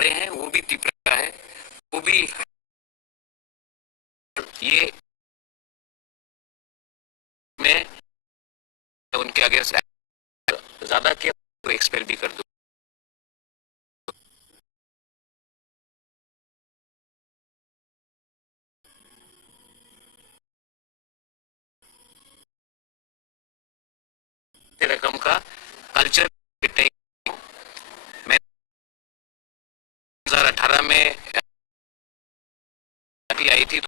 रहे हैं वो भी तीव्र है, वो भी ये मैं उनके अगेंस्ट ज्यादा किया तो एक्सपेल भी कर दूं। रकम का कल्चर नहीं, मैं 2018 में आई थी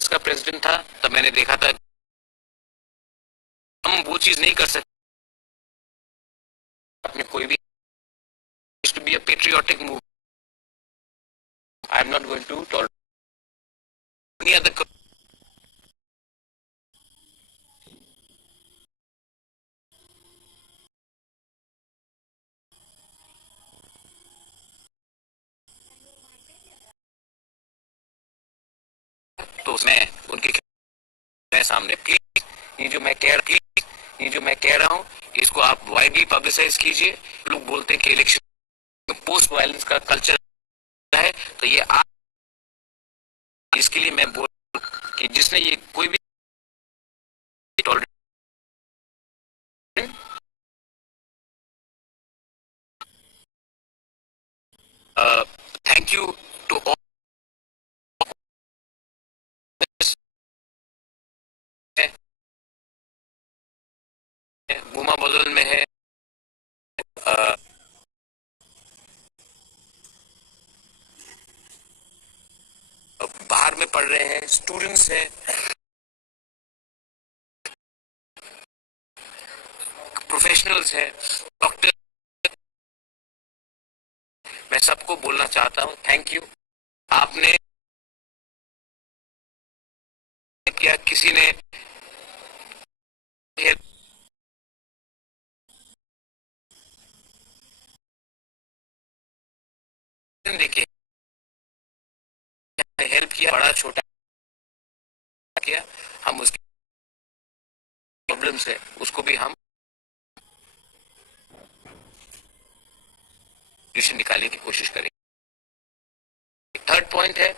इसका प्रेसिडेंट था, तब मैंने देखा था हम वो चीज नहीं कर सकते अपने कोई भी to be a patriotic move. I am not going to tolerate any other. तो उसमें उनके सामने प्लीज ये जो मैं कह रहा हूँ इसको आप वाइडली पब्लिसाइज कीजिए। लोग बोलते हैं कि इलेक्शन पोस्ट वायलेंस का कल्चर है, तो ये आप इसके लिए मैं बोल कि जिसने ये कोई भी थैंक यू टू ऑल। गुमा बदल में है, बाहर में पढ़ रहे हैं, स्टूडेंट्स हैं, प्रोफेशनल्स हैं, डॉक्टर। मैं सबको बोलना चाहता हूं थैंक यू। आपने क्या किसी ने देखिए हेल्प किया, बड़ा छोटा किया, हम उसकी प्रॉब्लम्स है उसको भी हम सॉल्यूशन निकालने की कोशिश करेंगे। थर्ड पॉइंट है